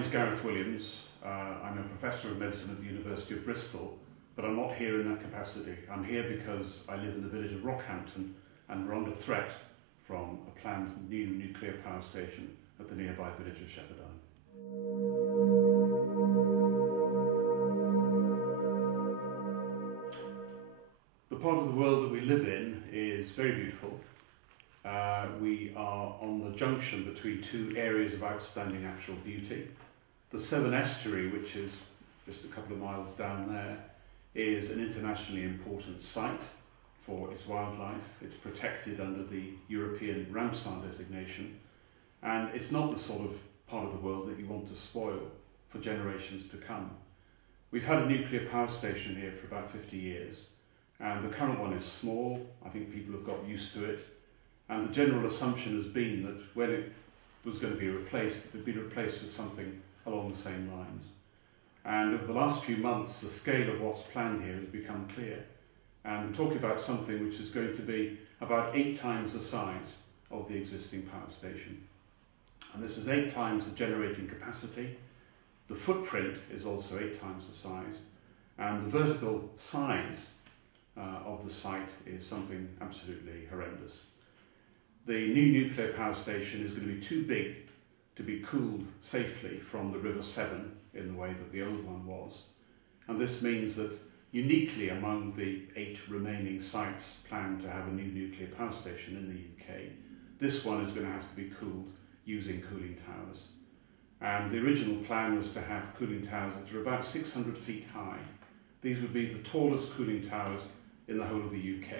name's Gareth Williams. I'm a professor of medicine at the University of Bristol, but I'm not here in that capacity. I'm here because I live in the village of Rockhampton and we're under threat from a planned new nuclear power station at the nearby village of Shepherdine. The part of the world that we live in is very beautiful. We are on the junction between two areas of outstanding natural beauty. The Severn Estuary, which is just a couple of miles down there, is an internationally important site for its wildlife. It's protected under the European Ramsar designation, and it's not the sort of part of the world that you want to spoil for generations to come. We've had a nuclear power station here for about 50 years, and the current one is small. I think people have got used to it. And the general assumption has been that when it was going to be replaced, it would be replaced with something along the same lines. And over the last few months, the scale of what's planned here has become clear. And we're talking about something which is going to be about 8 times the size of the existing power station. And this is 8 times the generating capacity. The footprint is also 8 times the size. And the vertical size of the site is something absolutely horrendous. The new nuclear power station is going to be too big to be cooled safely from the River Severn in the way that the old one was. And this means that uniquely among the 8 remaining sites planned to have a new nuclear power station in the UK, this one is going to have to be cooled using cooling towers. And the original plan was to have cooling towers that are about 600 feet high. These would be the tallest cooling towers in the whole of the UK.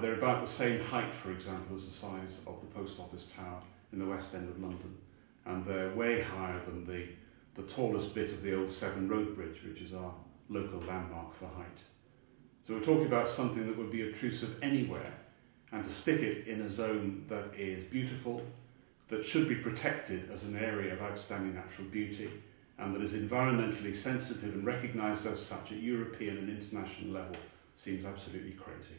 They're about the same height, for example, as the size of the Post Office Tower in the West End of London. And they're way higher than the tallest bit of the old Severn Road Bridge, which is our local landmark for height. So we're talking about something that would be obtrusive anywhere, and to stick it in a zone that is beautiful, that should be protected as an area of outstanding natural beauty, and that is environmentally sensitive and recognised as such at European and international level, seems absolutely crazy.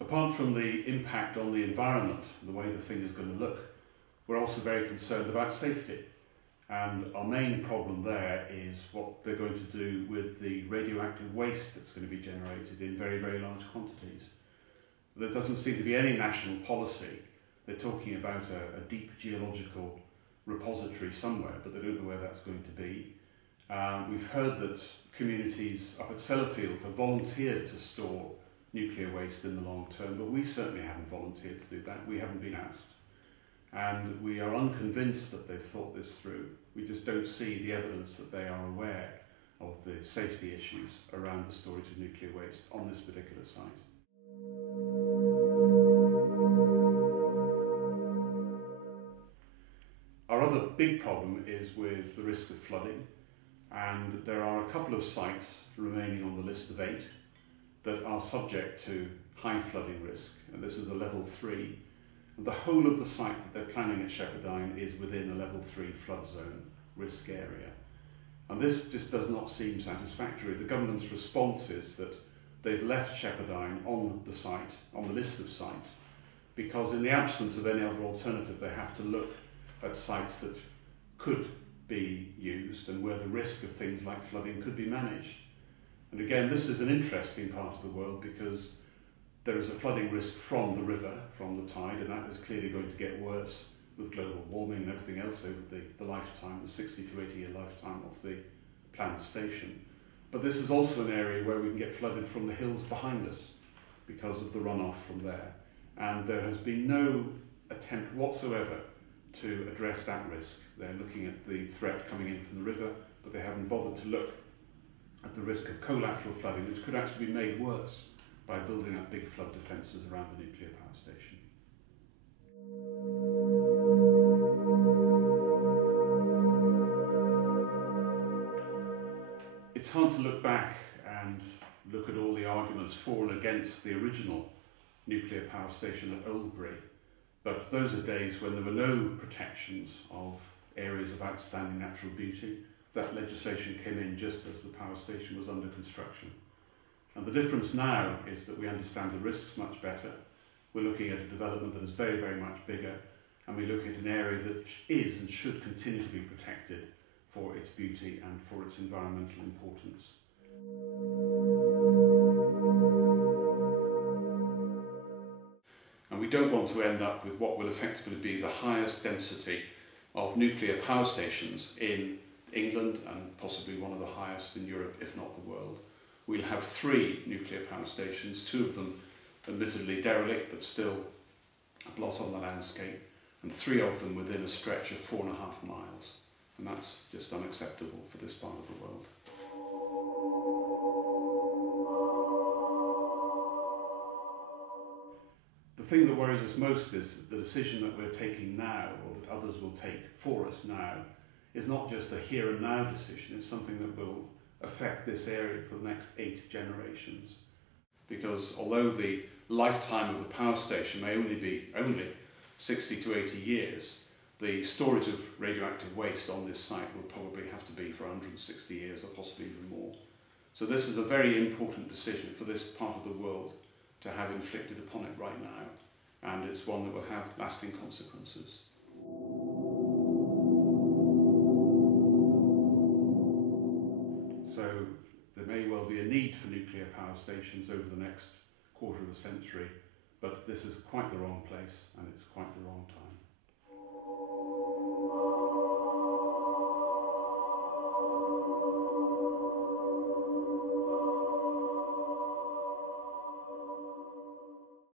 Apart from the impact on the environment, the way the thing is going to look, we're also very concerned about safety. And our main problem there is what they're going to do with the radioactive waste that's going to be generated in very, very large quantities. There doesn't seem to be any national policy. They're talking about a deep geological repository somewhere, but they don't know where that's going to be. We've heard that communities up at Sellafield have volunteered to store nuclear waste in the long term, but we certainly haven't volunteered to do that. We haven't been asked. And we are unconvinced that they've thought this through. We just don't see the evidence that they are aware of the safety issues around the storage of nuclear waste on this particular site. Our other big problem is with the risk of flooding. And there are a couple of sites remaining on the list of 8 that are subject to high flooding risk, and this is a level 3. The whole of the site that they're planning at Shepherdine is within a level 3 flood zone risk area. And this just does not seem satisfactory. The government's response is that they've left Shepherdine on the site, on the list of sites, because in the absence of any other alternative, they have to look at sites that could be used and where the risk of things like flooding could be managed. And again, this is an interesting part of the world because there is a flooding risk from the river, from the tide, and that is clearly going to get worse with global warming and everything else over the lifetime, the 60 to 80 year lifetime of the planned station. But this is also an area where we can get flooded from the hills behind us because of the runoff from there. And there has been no attempt whatsoever to address that risk. They're looking at the threat coming in from the river, but they haven't bothered to look at the risk of collateral flooding, which could actually be made worse by building up big flood defences around the nuclear power station. It's hard to look back and look at all the arguments for and against the original nuclear power station at Oldbury. But those are days when there were no protections of areas of outstanding natural beauty. That legislation came in just as the power station was under construction. And the difference now is that we understand the risks much better. we're looking at a development that is very, very much bigger, and we look at an area that is and should continue to be protected for its beauty and for its environmental importance. And we don't want to end up with what will effectively be the highest density of nuclear power stations in England and possibly one of the highest in Europe, if not the world. We'll have 3 nuclear power stations, 2 of them admittedly derelict but still a blot on the landscape, and 3 of them within a stretch of 4.5 miles. And that's just unacceptable for this part of the world. The thing that worries us most is that the decision that we're taking now, or that others will take for us now, is not just a here and now decision, it's something that will affect this area for the next 8 generations. Because although the lifetime of the power station may only be 60 to 80 years, the storage of radioactive waste on this site will probably have to be for 160 years or possibly even more. So this is a very important decision for this part of the world to have inflicted upon it right now, and it's one that will have lasting consequences. So there may well be a need for nuclear power stations over the next quarter of a century, but this is quite the wrong place and it's quite the wrong time.